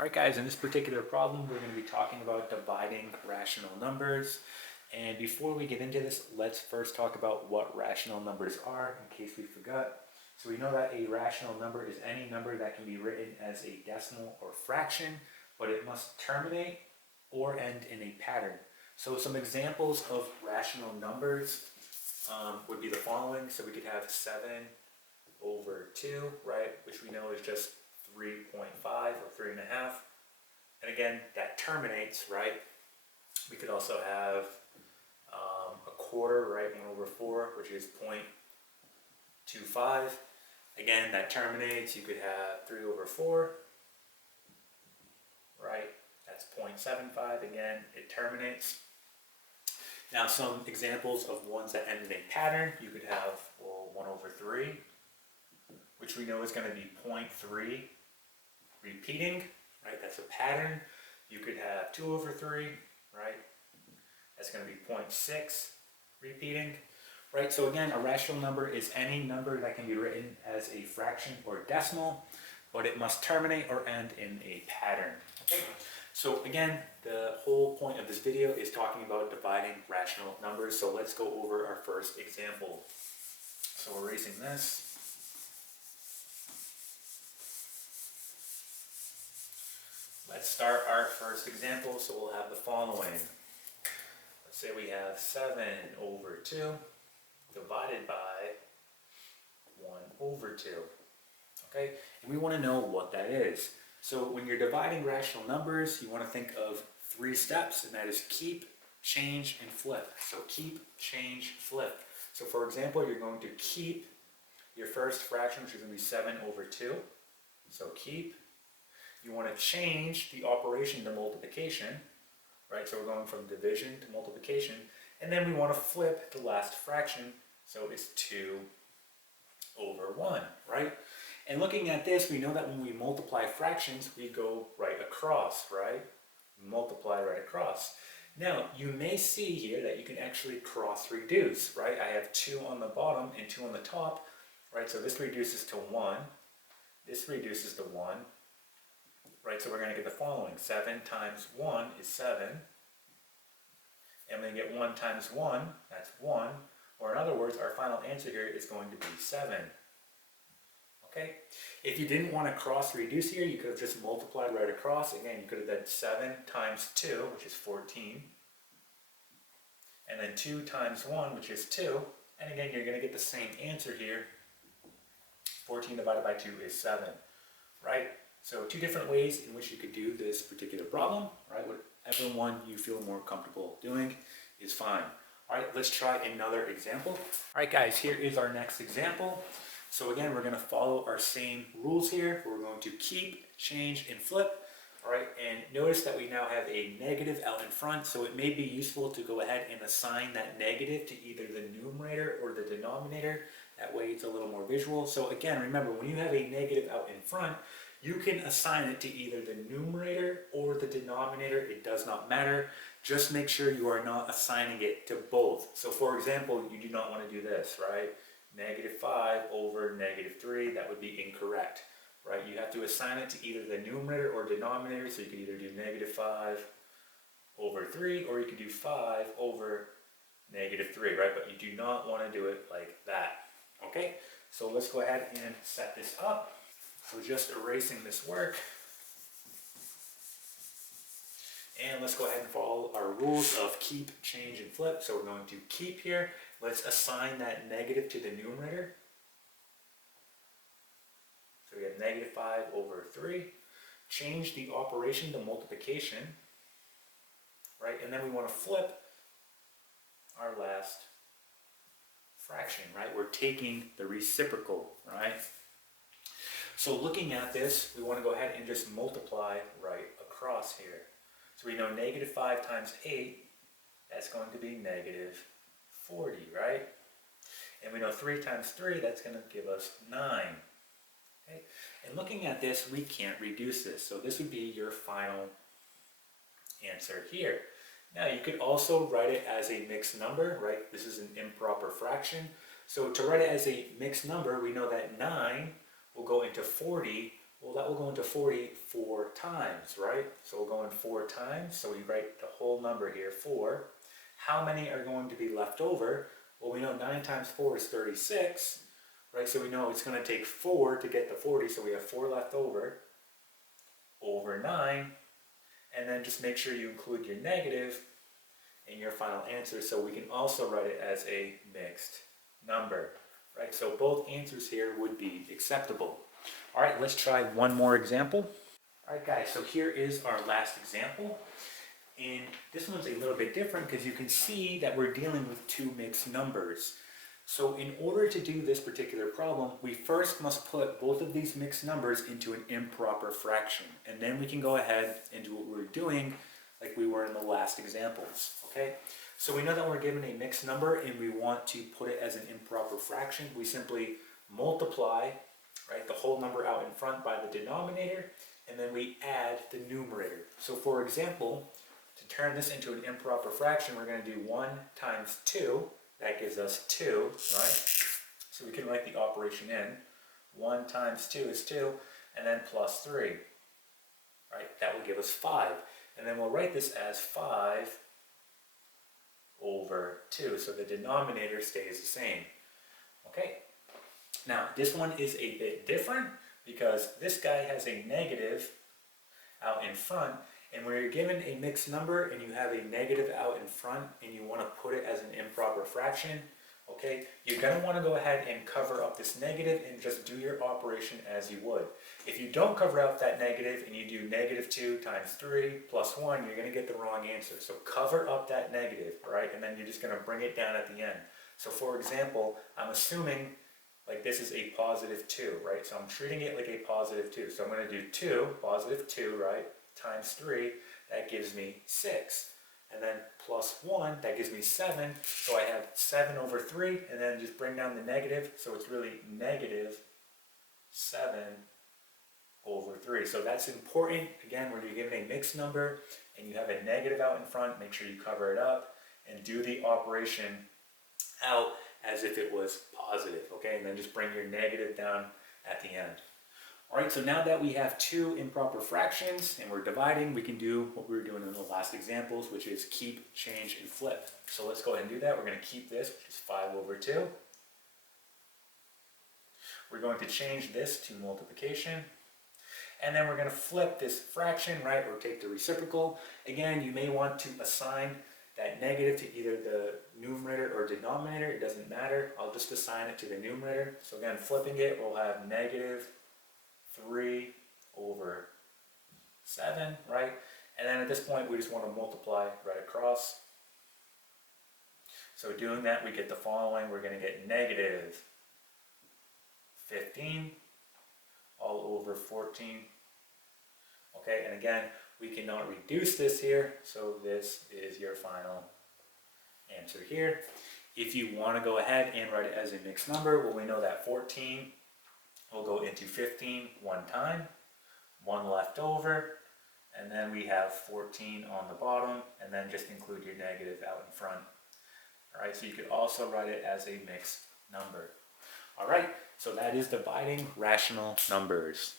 Alright guys, in this particular problem we're going to be talking about dividing rational numbers. And before we get into this, let's first talk about what rational numbers are in case we forgot. So we know that a rational number is any number that can be written as a decimal or fraction, but it must terminate or end in a pattern. So some examples of rational numbers would be the following. So we could have 7 over 2, right, which we know is just 3.5 or 3.5. And again, that terminates, right? We could also have a quarter, right, 1 over 4, which is 0.25. Again, that terminates. You could have 3 over 4, right? That's 0.75. Again, it terminates. Now, some examples of ones that end in a pattern. You could have, well, 1 over 3, which we know is going to be 0.3 repeating, right? That's a pattern. You could have 2 over 3, right? That's going to be 0.6 repeating, right? So again, a rational number is any number that can be written as a fraction or decimal, but it must terminate or end in a pattern. Okay? So again, the whole point of this video is talking about dividing rational numbers. So let's go over our first example. So we're erasing this. Let's start our first example. So we'll have the following. Let's say we have 7 over 2 divided by 1 over 2. Okay, and we want to know what that is. So when you're dividing rational numbers, you want to think of 3 steps, and that is keep, change, and flip. So keep, change, flip. So for example, you're going to keep your first fraction, which is going to be 7 over 2. So keep. You want to change the operation to multiplication, right? So we're going from division to multiplication. And then we want to flip the last fraction, so it's 2 over 1, right? And looking at this, we know that when we multiply fractions, we go right across, right? Multiply right across. Now, you may see here that you can actually cross reduce, right? I have 2 on the bottom and 2 on the top, right? So this reduces to 1. This reduces to 1. Right, so we're going to get the following. 7 times 1 is 7. And we're going to get 1 times 1, that's 1. Or in other words, our final answer here is going to be 7. Okay? If you didn't want to cross reduce here, you could have just multiplied right across. Again, you could have done 7 times 2, which is 14. And then 2 times 1, which is 2. And again, you're going to get the same answer here. 14 divided by 2 is 7. Right? So 2 different ways in which you could do this particular problem, right? Whatever one you feel more comfortable doing is fine. All right, let's try another example. All right, guys, here is our next example. So again, we're going to follow our same rules here. We're going to keep, change, and flip. All right, and notice that we now have a negative out in front, so it may be useful to go ahead and assign that negative to either the numerator or the denominator. That way it's a little more visual. So again, remember, when you have a negative out in front, you can assign it to either the numerator or the denominator. It does not matter. Just make sure you are not assigning it to both. So for example, you do not want to do this, right? Negative 5 over negative 3, that would be incorrect, right? You have to assign it to either the numerator or denominator. So you could either do negative 5 over 3, or you could do 5 over negative 3, right? But you do not want to do it like that, okay? So let's go ahead and set this up. So just erasing this work. And let's go ahead and follow our rules of keep, change, and flip. So we're going to keep here. Let's assign that negative to the numerator. So we have negative 5 over 3. Change the operation to multiplication. Right? And then we want to flip our last fraction, right? We're taking the reciprocal, right? So looking at this, we want to go ahead and just multiply right across here. So we know negative 5 times 8, that's going to be negative 40, right? And we know 3 times 3, that's going to give us 9. Okay? And looking at this, we can't reduce this. So this would be your final answer here. Now you could also write it as a mixed number, right? This is an improper fraction. So to write it as a mixed number, we know that 9 will go into 40 Well, that will go into 40 4 times, right? So we'll go in 4 times, so we write the whole number here, 4. How many are going to be left over? Well, we know 9 times 4 is 36, right? So we know it's going to take 4 to get the 40, so we have 4 left over 9, and then just make sure you include your negative in your final answer, so we can also write it as a mixed number, right? So both answers here would be acceptable. All right, let's try one more example. All right, guys, so here is our last example. And this one's a little bit different because you can see that we're dealing with two mixed numbers. So in order to do this particular problem, we first must put both of these mixed numbers into an improper fraction. And then we can go ahead and do what we're doing like we were in the last examples, okay? So we know that we're given a mixed number and we want to put it as an improper fraction. We simply multiply, right, the whole number out in front by the denominator, and then we add the numerator. So for example, to turn this into an improper fraction, we're going to do 1 times 2. That gives us 2, right? So we can write the operation in. 1 times 2 is 2, and then plus 3, right? That will give us 5. And then we'll write this as 5 over 2. So the denominator stays the same. Okay? Now, this one is a bit different because this guy has a negative out in front. And when you're given a mixed number and you have a negative out in front and you want to put it as an improper fraction, okay, you're going to want to go ahead and cover up this negative and just do your operation as you would. If you don't cover up that negative and you do negative 2 times 3 plus 1, you're going to get the wrong answer. So cover up that negative, all right, and then you're just going to bring it down at the end. So for example, I'm assuming like this is a positive 2, right? So I'm treating it like a positive 2. So I'm going to do 2, positive 2, right, times 3, that gives me 6. And then plus 1, that gives me 7. So I have 7 over 3, and then just bring down the negative. So it's really negative 7 over 3. So that's important, again, when you're given a mixed number and you have a negative out in front, make sure you cover it up and do the operation out as if it was positive, okay? And then just bring your negative down at the end. All right, so now that we have two improper fractions and we're dividing, we can do what we were doing in the last examples, which is keep, change, and flip. So let's go ahead and do that. We're going to keep this, which is 5 over 2. We're going to change this to multiplication. And then we're going to flip this fraction, right, or take the reciprocal. Again, you may want to assign that negative to either the numerator or denominator. It doesn't matter. I'll just assign it to the numerator. So again, flipping it, we'll have negative 3 over 7, right? And then at this point, we just want to multiply right across. So doing that, we get the following. We're going to get negative 15 all over 14. Okay, and again, we cannot reduce this here, so this is your final answer here. If you want to go ahead and write it as a mixed number, well, we know that 14 will go into 15 one time, 1 left over, and then we have 14 on the bottom, and then just include your negative out in front. All right, so you could also write it as a mixed number. All right, so that is dividing rational numbers.